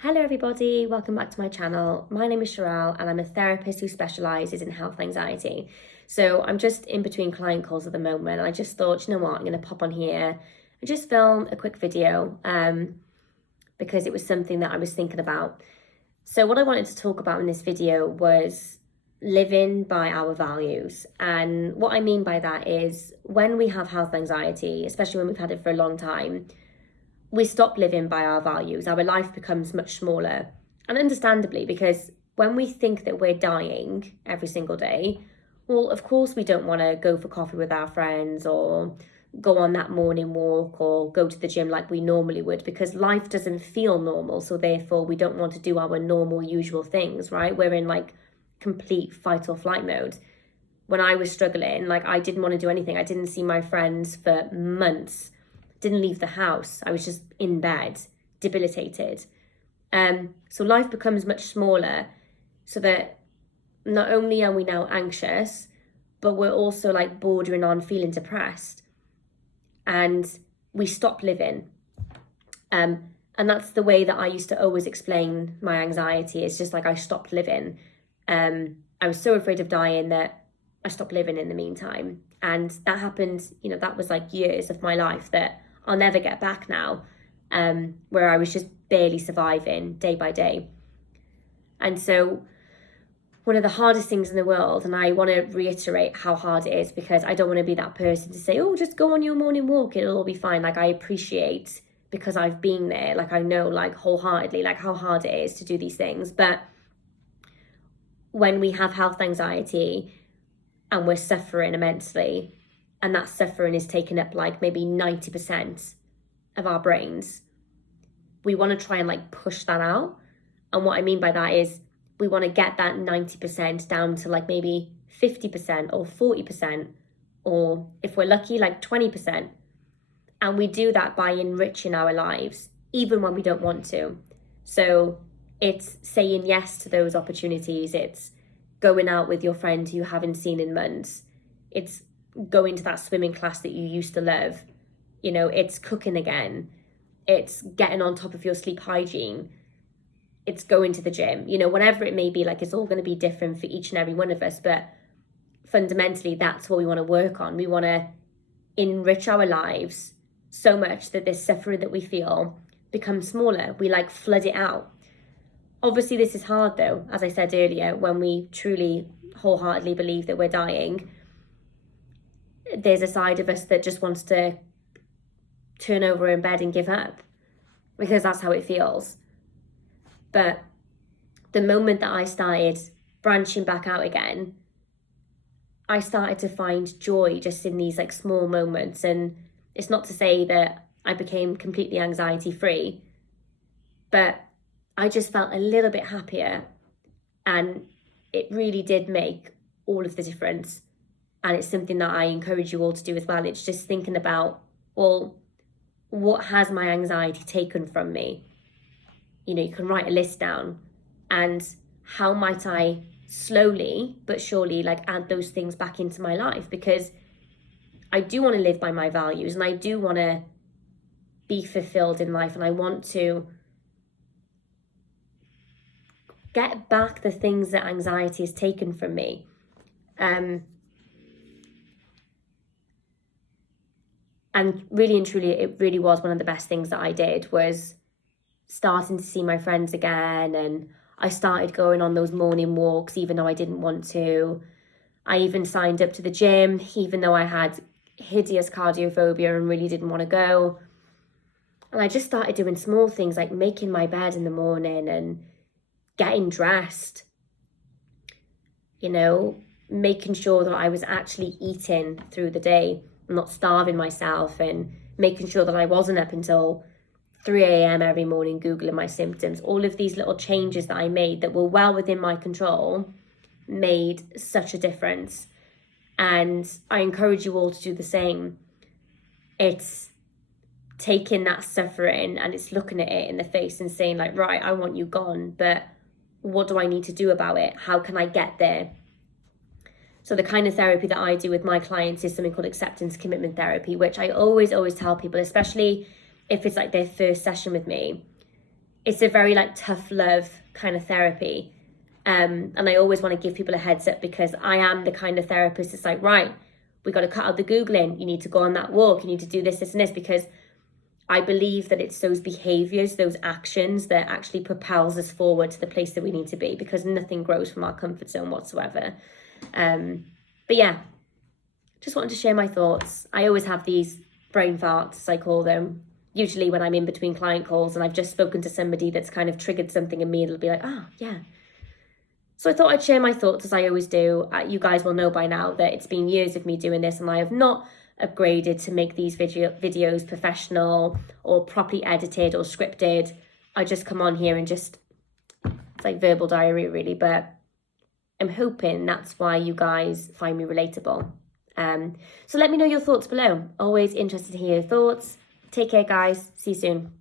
Hello everybody, welcome back to my channel. My name is Sherelle and I'm a therapist who specialises in health anxiety. So I'm just in between client calls at the moment. I just thought, you know what, I'm going to pop on here and just film a quick video because it was something that I was thinking about. So what I wanted to talk about in this video was living by our values. And what I mean by that is when we have health anxiety, especially when we've had it for a long time, we stop living by our values. Our life becomes much smaller. And understandably, because when we think that we're dying every single day, well, of course we don't want to go for coffee with our friends or go on that morning walk or go to the gym like we normally would, because life doesn't feel normal. So therefore we don't want to do our normal, usual things, right? We're in like complete fight or flight mode. When I was struggling, like I didn't want to do anything. I didn't see my friends for months. Didn't leave the house. I was just in bed, debilitated. So life becomes much smaller, so that not only are we now anxious, but we're also like bordering on feeling depressed, and we stop living. And that's the way that I used to always explain my anxiety. It's just like I stopped living. I was so afraid of dying that I stopped living in the meantime. And that happened, that was like years of my life that I'll never get back now, where I was just barely surviving day by day. And so one of the hardest things in the world, and I want to reiterate how hard it is, because I don't want to be that person to say, oh, just go on your morning walk, it'll all be fine. Like I appreciate, because I've been there, like I know like wholeheartedly like how hard it is to do these things. But when we have health anxiety and we're suffering immensely, and that suffering is taking up like maybe 90% of our brains, we want to try and like push that out. And what I mean by that is we want to get that 90% down to like maybe 50% or 40%, or if we're lucky, like 20%. And we do that by enriching our lives, even when we don't want to. So it's saying yes to those opportunities. It's going out with your friend who you haven't seen in months. It's going to that swimming class that you used to love. It's cooking again. It's getting on top of your sleep hygiene. It's going to the gym, whatever it may be. Like it's all going to be different for each and every one of us, but fundamentally that's what we want to work on. We want to enrich our lives so much that this suffering that we feel becomes smaller. We like flood it out. Obviously this is hard though, as I said earlier, when we truly wholeheartedly believe that we're dying. There's a side of us that just wants to turn over in bed and give up, because that's how it feels. But the moment that I started branching back out again, I started to find joy just in these like small moments. And it's not to say that I became completely anxiety free, but I just felt a little bit happier, and it really did make all of the difference. And it's something that I encourage you all to do as well. It's just thinking about, well, what has my anxiety taken from me? You can write a list down, and how might I slowly but surely like add those things back into my life? Because I do want to live by my values, and I do want to be fulfilled in life, and I want to get back the things that anxiety has taken from me. And really and truly, it really was one of the best things that I did, was starting to see my friends again. And I started going on those morning walks, even though I didn't want to. I even signed up to the gym, even though I had hideous cardiophobia and really didn't want to go. And I just started doing small things like making my bed in the morning and getting dressed, making sure that I was actually eating through the day, not starving myself, and making sure that I wasn't up until 3 a.m. every morning Googling my symptoms. All of these little changes that I made that were well within my control made such a difference. And I encourage you all to do the same. It's taking that suffering and it's looking at it in the face and saying like, right, I want you gone, but what do I need to do about it? How can I get there? So the kind of therapy that I do with my clients is something called acceptance commitment therapy, which I always tell people, especially if it's like their first session with me, it's a very like tough love kind of therapy. And I always want to give people a heads up, because I am the kind of therapist that's like, right, we got to cut out the Googling. You need to go on that walk. You need to do this, this, and this, because I believe that it's those behaviors, those actions that actually propels us forward to the place that we need to be, because nothing grows from our comfort zone whatsoever. But yeah, just wanted to share my thoughts. I always have these brain farts, as I call them, usually when I'm in between client calls and I've just spoken to somebody that's kind of triggered something in me. It'll be like, oh, yeah. So I thought I'd share my thoughts, as I always do. You guys will know by now that it's been years of me doing this, and I have not upgraded to make these videos professional or properly edited or scripted. I just come on here and just, it's like verbal diarrhea really, but I'm hoping that's why you guys find me relatable. So let me know your thoughts below. Always interested to hear your thoughts. Take care, guys. See you soon.